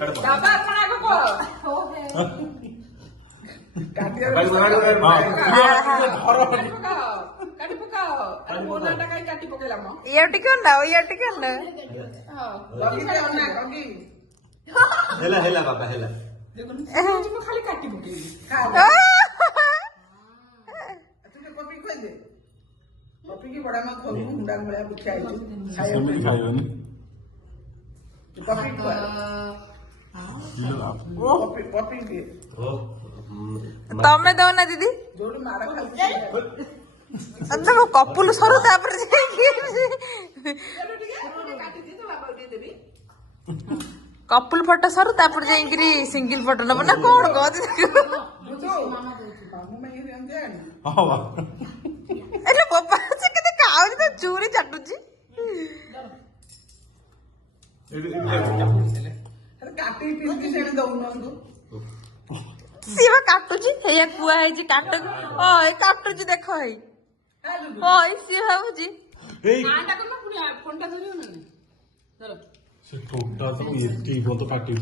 ବାବା ଆପଣ ଆଗ କହ କାଟି ପକାଅ ମୋନାଟା କାଇଁ କାଟି ପକେଇଲା ମ ଇଏ ଟିକେ ନା ଇଏ ଟିକେ ନା ହେଲା ବାବା ହେଲା ଖାଲି କାଟି ପକେଇଲି ପପିକି ବଡା ମା ଖାଉ ମୁଣ୍ଡା ଭଳିଆ ବୁଖିଆ ହେଇଛି ସେମିତି ଖାଇବନି ପପି ଦିଏ ତମେ ଦଉନା ଦିଦି ଯୋଉଠି ମାଡ ଖାଉଛି ତମ କପୁଲ ସରୁ ତାପରେ କପୁଲ ଫଟୋ ସରୁ ତାପରେ ଯାଇକିରି ସିଙ୍ଗିଲ ଫଟୋ ନବ ନା କଣ କହନ୍ତି ଆରେ ବାପା ସେ କେତେ ଖାଉଛି ତ ଚୁରି ଚାଟୁଛି କାଟି ପିସି ସେଠି ଦଉନୁ ସିଏ ବା କାଟୁଛି ହେଇଆ କୁହା ହେଇଛି କାଟ ଏ କାଟୁଛି ଦେଖ ହେଇ ସିଏ ଭାବୁଛି ସେ ଠୋଟା ତ ଏତିକି ପର୍ଯ୍ୟନ୍ତ କାଟି